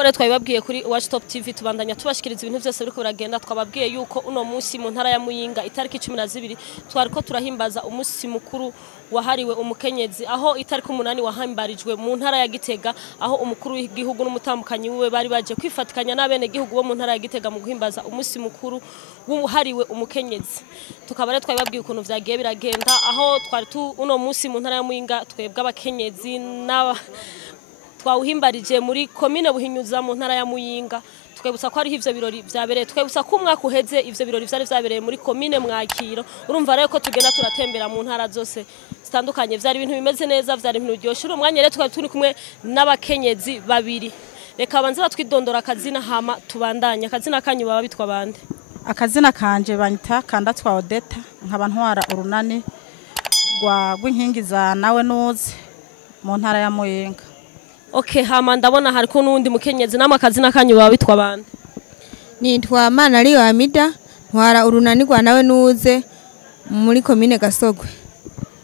nkuko rero twabibabwiye kuri Watchtop TV tubandanya tubashikiriza ibintu byose biriko biragenda twababwiye yuko uno munsi mu ntara ya Muyinga itariki 12 twariko turahimbaza umunsi mukuru wahariwe umukenyezi aho itariki 8 wahimbarijwe mu ntara ya Gitega aho umukuru w'igihugu n'umutambukanyi wiwe bari baje kwifatikanya n'abene gihugu bo mu ntara ya Gitega mu guhimbaza umunsi mukuru wahariwe umukenyezi tukaba rero twabibabwiye ukuntu vyagiye biragenda aho twari uno munsi mu ntara ya Muyinga twebwe abakenyezi twawuhimbarije muri komine Buhinyuza mu ntara ya Muyinga twebutsa ko ari ivyo birori vyabereye twebutsa ko umwaka uheze ivyo birori vyari vyabereye muri komine Mwakiro urumva rero ko tugenda turatembera mu ntara zose zitandukanye vyari ibintu bimeze neza vyari ibintu byoshe umwanya rero twari turi kumwe n'abakenyezi babiri reka banze batwidondora akazina hama tubandanya akazina kanyu baba bitwa bande akazina kanje banyita Kandatwa Odeta nkaba ntwara urunani rw'inkingi za nawe nuze mu ntara ya Muyinga. Okay, hama ndabona hariko nundi mukenyezi namakazina kanyu baba bitwa bande. Nitwa Manari Hamida, ntwara urunani rwa nawe nuze muri komine Gasogwe.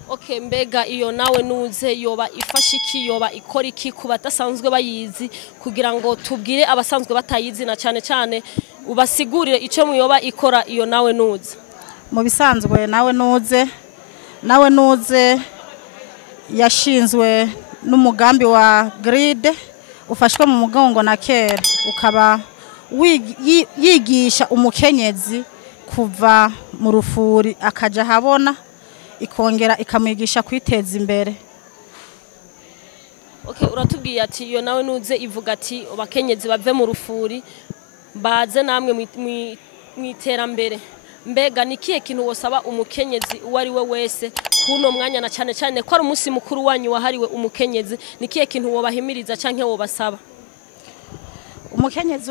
Okay, mbega iyo nawe nuze yoba ifashiki yoba ikora iki kubatasanzwe bayizi kugira ngo tubwire abasanzwe batayizi na cyane cyane ubasigurire ico muyoba ikora iyo nawe nuze. Mu bisanzwe nawe nuze yashinzwe n'umugambi wa GLID ufashwe mu mugongo na kera ukaba yigisha umukenyezi kuva mu rufuri akaja habona ikongera ikamwigisha kwiteza imbere. Okay, uratubwiye ati iyo nawe nuze ivuga ati abakenyezi bave mu rufuri baze namwe mwiterambere mbega nikiye kintu wosaba umukenyezi uwari we wese kuno mwanya na cyane cyane ko ari umunsi mukuru wanyu wahariwe umukenyezi nikiye kintu wobahimiriza canke wobasaba umukenyezi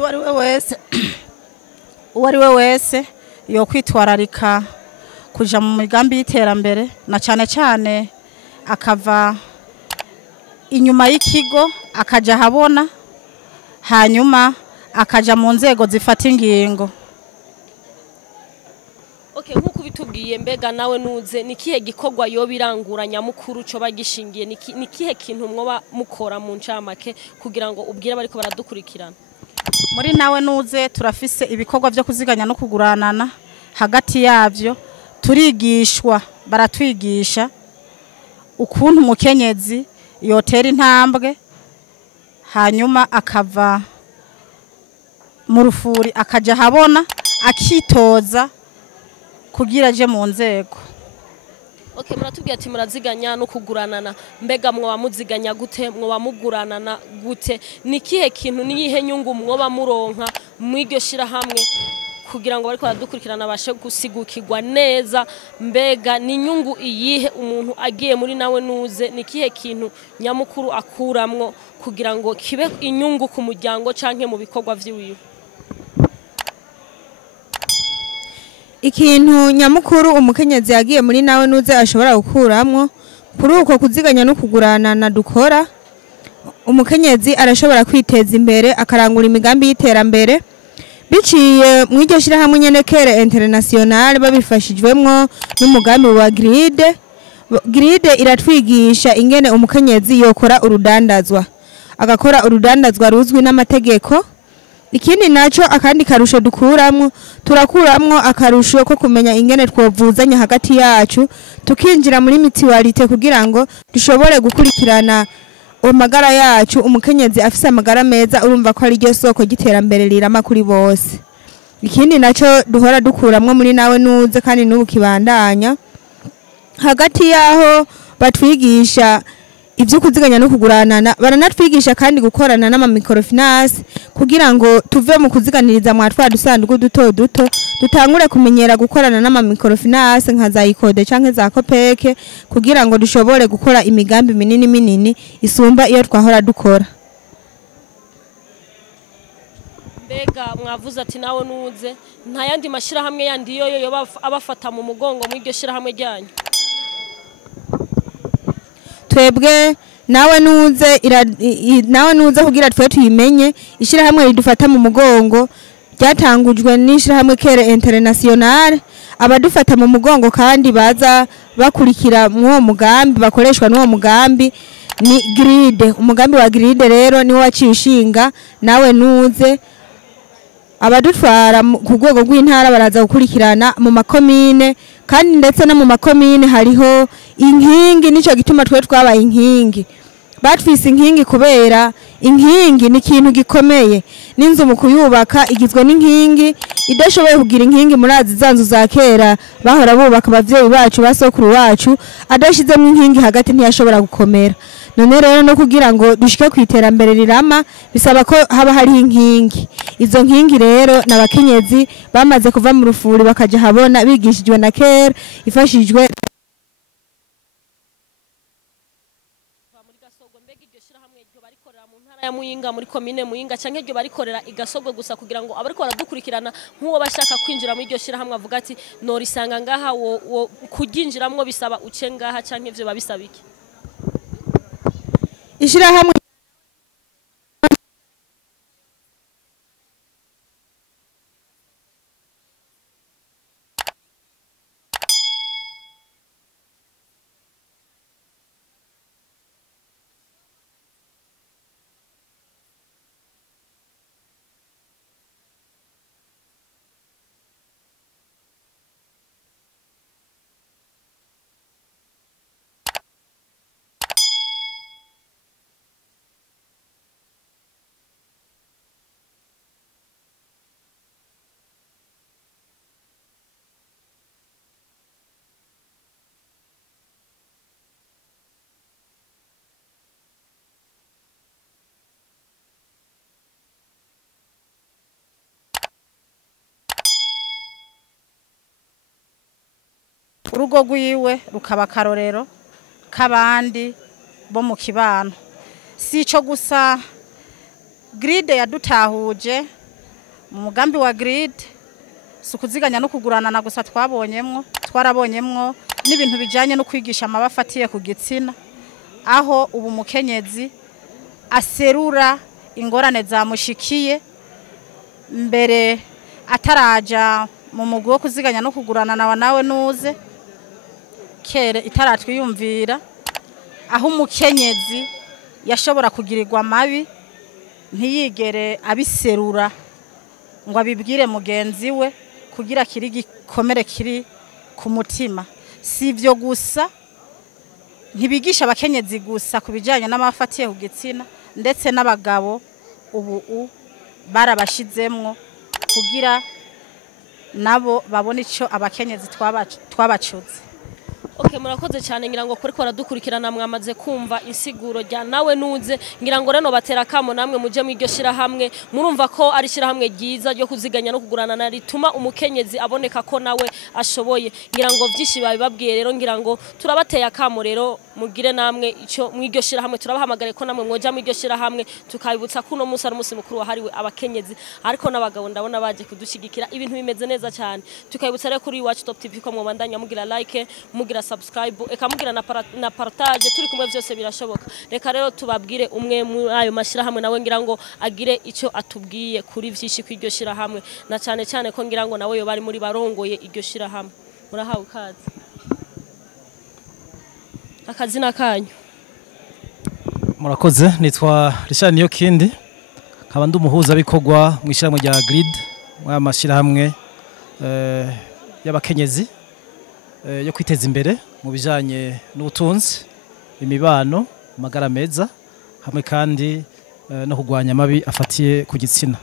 uwari we wese yo kwitwararika kuja mu migambi y'iterambere na cyane cyane akava inyuma y'ikigo akaja habona hanyuma akaja mu nzego zifata ingingo. Okay, nkuko bitubwiye mbega nawe nuze nikihe gikorwa yo biranguranya mukuru cyo bagishingiye nikihe kintu mwoba mukora mu ncamake kugira ngo ubwire bariko baradukurikirana. Muri nawe nuze turafise ibikorwa byo kuziganya no kuguranana hagati yavyo turigishwa baratwigisha ukuntu umukenyezi yotera intambwe hanyuma akava mu rufuri akaja habona akitoza kugira je mu nzego. Okay, muratubwiye ati muraziganya no kuguranana mbega mwoba muziganya gute mwoba muguranana gute nikihe kintu niyihe nyungu mwoba muronka mwiryo shira hamwe kugira ngo bariko baradukurikirana bashe gusigukirwa neza mbega ni nyungu iyihe umuntu agiye muri nawe nuze nikihe kintu nyamukuru akuramwo kugira ngo kibe inyungu ku muryango canke mu bikorwa vyiwiwe. Ikintu nyamukuru umukenyezi yagiye muri nawe nuze ashobora gukuramwo kuri uko kuziganya no kuguranana dukora umukenyezi arashobora kwiteza imbere akarangura imigambi y'iterambere biciye mu iryo shira hamwe nyene kere international babifashijwemwo n'umugambi wa GLID. GLID iratwigisha ingene umukenyezi yokora urudandazwa agakora urudandazwa ruzwi n'amategeko. Ikindi naco akandi karusho turakuramwo akarusho ko kumenya ingene twovuzanya hagati yacu tukinjira muri mitiwalite kugira ngo dushobore gukurikirana amagara yacu umukenyezi afise amagara meza urumva ko ari ryo soko giterambere rirama kuri bose. Ikindi naco duhora dukuramwo muri nawe nuze kandi n'ubu kibandanya hagati yaho batwigisha ivyo kuziganya no kuguranana baranatwigisha kandi gukorana n'ama microfinance kugira ngo tuve mu kuziganiriza mwatwa dusanduku duto dutangure kumenyera gukorana n'ama microfinance nka za ikode canke za kopeke kugira ngo dushobore gukora imigambi minini isumba iyo twahora dukora. Mbega mwavuze ati nawe nuze nta yandi mashira hamwe yandi yo abafata mu mugongo mu iryo shira hamwe ryanyu. Twebwe nawe nuze kugira twe tuyimenye ishira hamwe ridufata mu mugongo ryatangujwe n'ishira hamwe kere international abadufata mu mugongo kandi baza bakurikira mu mugambi bakoreshwa n'uwo mugambi ni GLID. Umugambi wa GLID rero niwo waciye ushinga nawe nuze abadutwara ku rwego rw'intara baraza gukurikirana mu makomine, kandi ndetse no mu makomine hariho inkingi. Nico gituma twe twabaye inkingi, batwise inkingi kubera inkingi ni ikintu gikomeye. N'inzu mu kuyubaka igizwe n'inkingi, idashoboye kugira inkingi murazi zanzu za kera bahora bubaka abavyeyi bacu basokuru wacu, adashizemo inkingi hagati ntiyashobora gukomera. None rero no kugira ngo dushike ku iterambere rirama bisaba ko haba hari inkingi. Izo nkingi rero nabakenyezi bamaze kuva mu rufuri bakaja habona bigishijwe na kera, ifashijwe ya Muyinga muri komine Muyinga canke ryo barikorera igasogwe gusa kugira ngo abariko baradukurikirana nk'uwo bashaka kwinjira muri iryo shirahamwe avuga ati norisanga ngaha wo kuginjiramwo bisaba uce ngaha canke ivyo babisaba iki? Ishirahamwe urugo rwiwe rukaba karorero kabandi bo mu kibano. Si ico gusa GLID yadutahuje mu mugambi wa GLID, sukuziganya no kugurana na gusa twarabonyemwo n'ibintu bijanye no kwigisha amabafatiye ku gitsina, aho ubu mukenyezi aserura ingorane zamushikiye mbere ataraja mu mugwi wo kuziganya no kugurana nawe nuze kere itaratwiyumvira, aho umukenyezi yashobora kugirirwa mabi ntiyigere abiserura ngo abibwire mugenzi we kugira kiri gikomere kiri ku mutima. Si ivyo gusa, ntibigisha abakenyezi gusa kubijanye n'amafatiye ku gitsina, ndetse n'abagabo ubu barabashizemwo kugira nabo babona ico abakenyezi twabacuze. Okay, murakoze cyane, ngira ngo kuriko baradukurikirana mwamaze kumva insiguro rya nawe nuze. Ngira ngo reno batera kamo namwe muje mu iryo shirahamwe, murumva ko ari shirahamwe ryiza ryo kuziganya no kugurana na rituma umukenyezi aboneka ko nawe ashoboye. Ngira ngo vyinshi babibabwiye rero, ngira ngo turabateye akamo rero mugire namwe ico mu iryo shirahamwe, turabahamagare ko namwe mwoja mu iryo shirahamwe, tukabibutsa ko no musi ari musi mukuru wahariwe abakenyezi, ariko n'abagabo ndabona baje kudushigikira, ibintu bimeze neza cyane. Tukabibutsa rero kuri Watch Top TV ko mwabandanya mugira like, mugira subscribe, eka mugira na partage, turi kumwe vyose birashoboka. Reka rero tubabwire umwe muri ayo mashirahamwe nawe ngira ngo agire ico atubwiye kuri vyinshi kw'iryo shirahamwe, na cyane cyane ko ngira ngo nawe yo bari muri barongoye iryo shirahamwe. Murahawe kazi. Akazina kanyu? Murakoze, nitwa Richard Niyokindi, nkaba ndi umuhuza bikorwa mu ishirahamwe rya GLID, mu mashirahamwe y'abakenyezi yo kwiteza imbere mu bijanye n'ubutunzi, imibano, amagara meza, hamwe kandi no kugwanya amabi afatiye ku gitsina.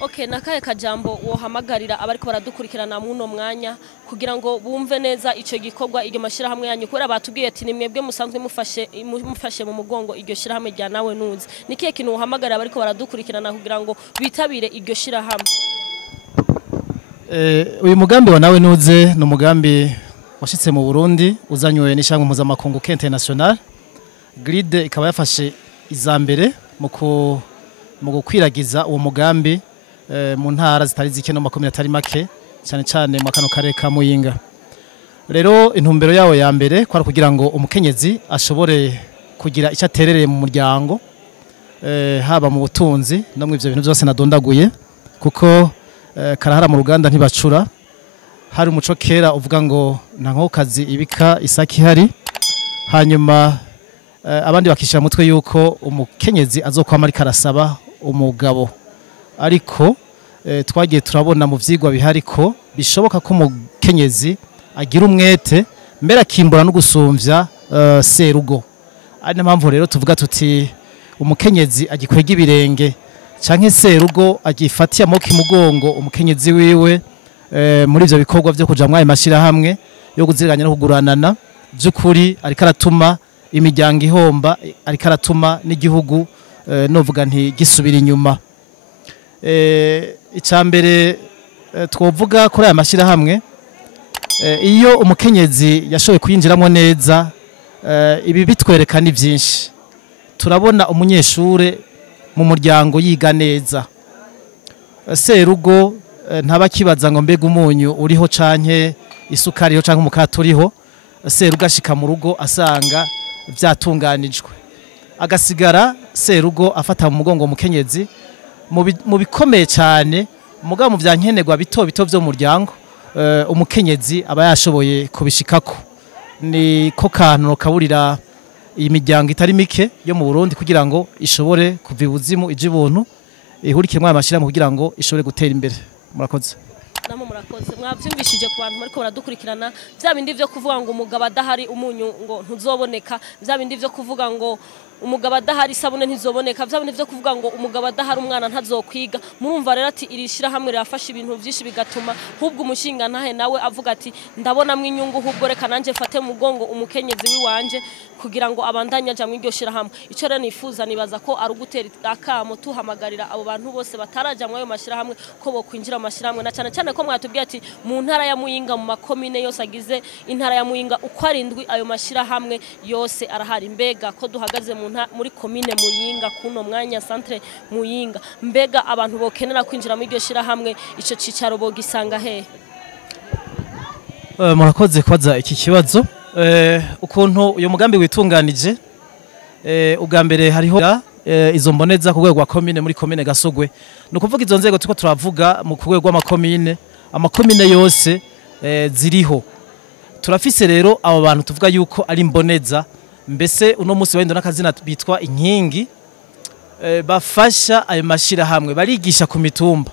Okay, nakaye kajambo wohamagarira abariko baradukurikirana muno mwanya kugira ngo bumve neza ico gikorwa iryo mashirahamwe yanyu, kubera batubwiye ati nimwebwe musanzwe mufashe mu mugongo iryo shirahamwe rya nawe nuze. Nikiye kintu wohamagarira abariko baradukurikirana kugira ngo bitabire iryo shirahamwe? Uyu mugambi wa nawe nuze no mugambi washitse mu Burundi uzanywe n'ishyirahamwe mpuzamakungu international. GLID ikaba yafashe izambere mu gukwiragiza uwo mugambi mu ntara zitari zike no makomine atari make, cyane cyane mu kano karere ka Muyinga. Rero intumbero yawo ya mbere kwari kugira ngo umukenyezi ashobore kugira icyo aterereye mu muryango, haba mu butunzi no mu ivyo bintu byose nadondaguye, kuko karahara mu ruganda ntibacura. Hari umuco kera uvuga ngo nta nkokazi ibika isaki hari, hanyuma abandi bakishira mutwe yuko umukenyezi azokwama ariko arasaba umugabo, ariko twagiye turabona mu vyigwa bihari ko bishoboka ko umukenyezi agira umwete mbere akimbura no gusumvya serugo. Ari mpamvu rero tuvuga tuti umukenyezi agikwega ibirenge canke serugo agifatiye amoko imugongo umukenyezi wiwe muri ivyo bikorwa vyo kuja mwaye mashirahamwe yo kuziriganya no kuguranana, by'ukuri ariko aratuma imiryango ihomba, ariko aratuma n'igihugu novuga nti gisubira inyuma. Icambere twovuga kuri aya mashirahamwe, iyo umukenyezi yashoboye kuyinjiramo neza, ibi bitwereka ni byinshi. Turabona umunyeshure mu muryango yiga neza, serugo ntabakibaza ngo mbega umunyu uriho canke isukari yo canke umukate uriho, serugo ashika mu rugo asanga vyatunganijwe, agasigara serugo afata mu mugongo umukenyezi mu bikomeye cyane, mugabo mu vyankenerwa bito bito vyo mu muryango umukenyezi aba yashoboye kubishikako. Ni ko kantu kaburira iyi miryango itari mike yo mu Burundi kugira ngo ishobore kuva ibuzimu ije ibuntu, ihurikire mwa mashirahamwe kugira ngo ishobore gutera imbere. Murakoze. Namwe murakoze, mwavyumvishije ku bantu bariko baradukurikirana, vya bindi vyo kuvuga ngo umugabo adahari umunyu ngo ntuzoboneka, vya bindi vyo kuvuga ngo umugabo adahari isabune ntizoboneka, vya bindi vyo kuvuga ngo umugabo adahari umwana ntazokwiga. Murumva rero ati iri shirahamwe rirafasha ibintu vyinshi bigatuma hubwo umushinga ntahe nawe avuga ati ndabonamwe inyungu, hubwo reka nanje mfate mu mugongo umukenyezi wiwanje kugira ngo abandanye aja mw'iryo shirahamwe. Ico rero nifuza nibaza ko ari ugutera akamo tuhamagarira abo bantu bose bataraja mwayo mashirahamwe ko bo kwinjira mu mashirahamwe, na cyane cyane ko mwatubwiye ati mu ntara ya Muyinga mu makomine yose agize intara ya Muyinga uko arindwi ayo mashirahamwe yose arahari. Mbega ko duhagaze muri komine Muyinga kuno mwanya centre Muyinga, mbega abantu bokenera kwinjira muri iryo shirahamwe ico cicaro bogisanga hehe? Murakoze kwaza iki kibazo. Ukuntu uyu mugambi witunganije, ubwa mbere hariho izo mboneza ku rwego rwa komine muri komine Gasogwe. Ni ukuvuga izo nzego tuko turavuga mu rwego rw'amakomine, amakomine yose ziriho. Turafise rero abo bantu tuvuga yuko ari imboneza, mbese uno munsi wendo n'akazina bitwa inkingi, bafasha ayo mashirahamwe, barigisha ku mitumba.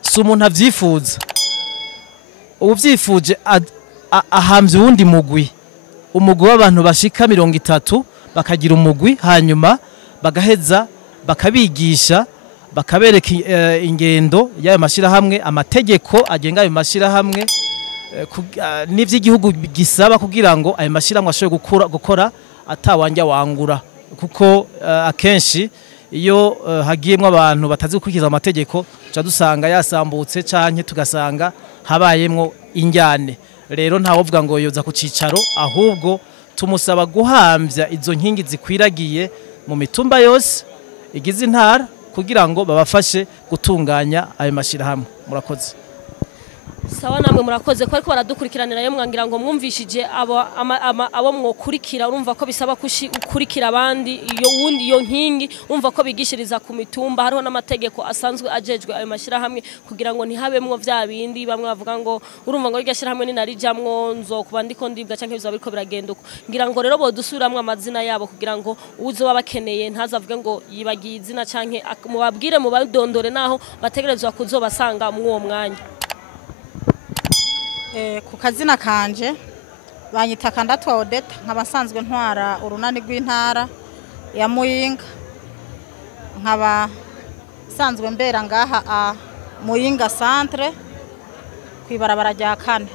Si umuntu avyifuza, uvyifuje ahamvye uwundi mugwi, umugwi w'abantu bashika 30 bakagira umugwi, hanyuma bagaheza bakabigisha, bakabereka ingendo y'ayo mashirahamwe, amategeko agenga ayo mashirahamwe n'ivy'igihugu gisaba kugira ngo ayo mashirahamwe ashobore gukora atawanja wangura. Kuko akenshi iyo hagiyemwe abantu batazi gukurikiza amategeko ca dusanga yasambutse canke tugasanga habayemwo injyane. Rero ntawo vuga ngo yoza ku cicaro, ahubwo tumusaba guhamvya izo nkingi zikwiragiye mu mitumba yose igize intara kugira ngo babafashe gutunganya ayo mashirahamwe. Murakoze. Sawa, namwe murakoze ko ariko baradukurikiranira yo mwangira ngo mwumvishije abo mwokurikira, urumva ko bisaba kukurikira abandi iyo nkingi, urumva ko bigishiriza ku mitumba. Hariho n'amategeko asanzwe ajejwe ayo mashirahamwe kugira ngo ntihabemwo vya bindi bamwe bavuga ngo urumva ngo iryo shirahamwe ni narijamwo nzokuba ndiko ndibwa canke bizo biriko biragenda uko. Ngira ngo rero bodusubiramwe amazina yabo kugira ngo uzo babakeneye ntazavuge ngo yibagiye izina canke mubabwire mu badondore naho bategerezwa kuzobasanga mu uwo mwanya. Ku kazina kanje banyita Kandatwa Odeta, nk'abasanzwe ntwara urunani rw'intara ya Muyinga, nkaba sanzwe mbera ngaha Muyinga centre kwibarabara rya 4.